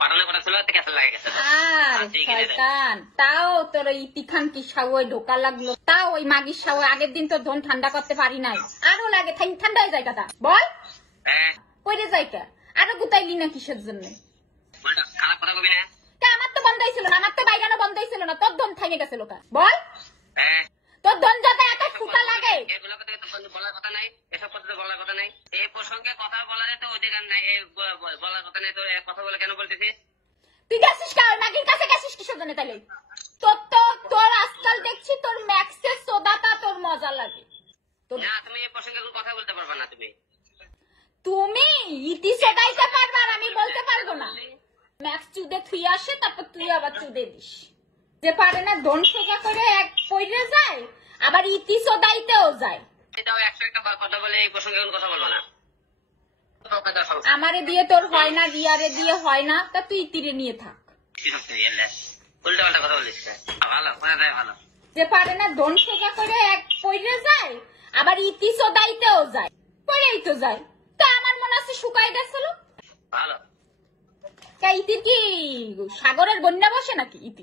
পাঠানো করা ছিল কেসে লাগে গেছে। আর শয়তান, তাও তোর ইতি খান কি সাওয় ঢোকা লাগলো, তাও ওই মাগির সাওয় আগের দিন তোর ধন ঠান্ডা করতে পারি নাই, আরো লাগে ঠান্ডা হয়ে যায় কথা বল। কইরে যাইটা আরো গুতাইলি না কিসের জন্য? খারাপ কথা কবি না। আমার তো বন্ধ হয়েছিল না, আমার তো বাইরানো বন্ধ হয়েছিল না, তোর ধন থামে গেছিল কা বল। তোর ধন যাতে এত ফুটা লাগে এগুলো কথা তো বলার কথা নাই, এসব কথা তো বলার কথা নাই, এই প্রসঙ্গে কথা বলার তো অধিকার নাই, বলার কথা নাই। তো কথা বলে কেন বলতেছিস? তুই গেছিস কা ওই মাগির কাছে গেছিস কিসের জন্য? তাইলে তোর আজকাল দেখছি তোর ম্যাক্সের সোদাটা তোর মজা লাগে। না তুমি এই প্রসঙ্গে কথা বলতে পারবা না। তুমি ইতি সোদাইতে পারবা আর আমি বলতে পারবো না? ম্যাক্স চুদে থুই আসে, তারপর তুই আবার চুদে দিস। যে পারে না ধন সোজা করে এক পইরে যায়, আবার ইতি সোদাইতেও যায়। এটাও 101টা কথা বলে এই প্রসঙ্গে কথা বলবো না। আমারে দিয়ে তোর হয় না, রিয়ারে দিয়ে হয় না, তা তুই ইতিরে নিয়ে থাক। উল্টা পাল্টা কথা বলিস ভালো ভালো। যে পারে না ধন সোজা করে এক পইরে যায়, আবার ইতি সোদাইতেও যায়, পরেই তো যায়। তা আমার মনে আছে শুকাই গেছিল ভালো। ইতি কি সাগরের বন্যা বসে নাকি? ইতি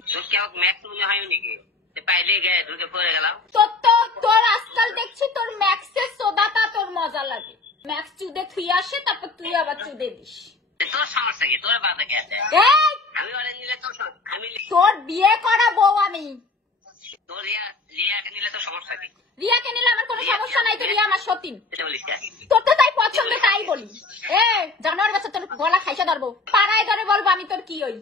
তোর আজকাল দেখছি তোর ম্যাক্সের সোদাটা তোর মজা লাগে। ম্যাক্স চুদে থুই আসে, তারপর তুই আবার চুদে দিস। তোর সমস্যা কি? তোর বাধা কে আছে? তোর বিয়ে করা বউ আমি। তোর রিয়াকে নিলে তোর সমস্যা কি? রিয়াকে নিলে আমার কোনো সমস্যা নাই, তো রিয়া আমার সতীন। তোর তো তাই পছন্দ, তাই বলি। জানুয়ারি বছর তোর গলা খাইসা ধরবো, পাড়ায় ধরে বলবো আমি তোর কি ওই।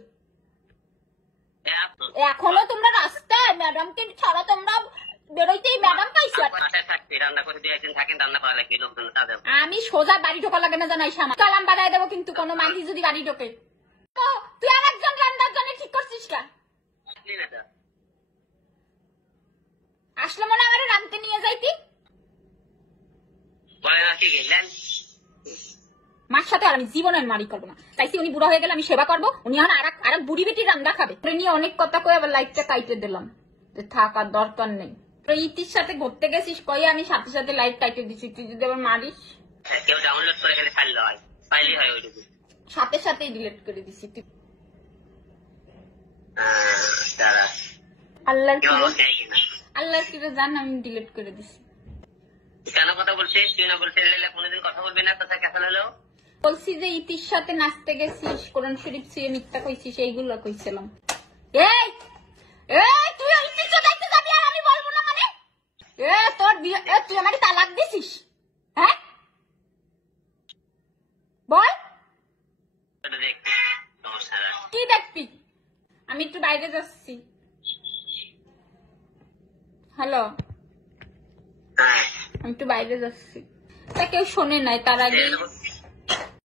এখনো তোমরা রাস্তায় ম্যাডামকে ছাড়া তোমরা বেরোইতেই ম্যাডাম পাইছো। আমি সোজা বাড়ি ঢোকা লাগে না জানাই, সামা কালাম বাড়াই দেবো কিন্তু কোনো মাগি যদি বাড়ি ঢোকে। তুই আর একজন রান্নার জন্য ঠিক করছিস কা? আসলে মনে আমার রানতে নিয়ে যাইতি। মার সাথে আর আমি জীবনের মারি করবো না, চাইছি উনি বুড়া হয়ে গেলে আমি সেবা করবো, উনি এখন আর এক বুড়ি বেটি রান্না খাবে। নিয়ে অনেক কথা কয়ে আবার লাইটটা কাইটে দিলাম, থাকার দরকার নেই। ইতির সাথে ঘুরতে গেছিস কই, আমি সাথে সাথে লাইট কাইটে দিছি, তুই যদি আবার মারিস সাথে সাথেই ডিলিট করে দিছি। তুই আল্লাহর কি জান আমি ডিলিট করে দিছি। কেন কথা বলছিস? তুই না বলছিস কোনোদিন কথা বলবি না, কথা কেমন হলো? বলছি যে ইতির সাথে নাচতে গেছিস, কোরআন শরীফ ছুঁয়ে মিথ্যা কইছিস, এইগুলো কইছিলাম। তুই ইতির সাথে দেখতে যাবি আর আমি বলবো না মানে? তোর বিয়ে, তুই আমাকে তালাক দিছিস? হ্যাঁ বল। কি দেখবি? আমি একটু বাইরে যাচ্ছি। হ্যালো, আমি একটু বাইরে যাচ্ছি। তা কেউ শোনে নাই, তার আগে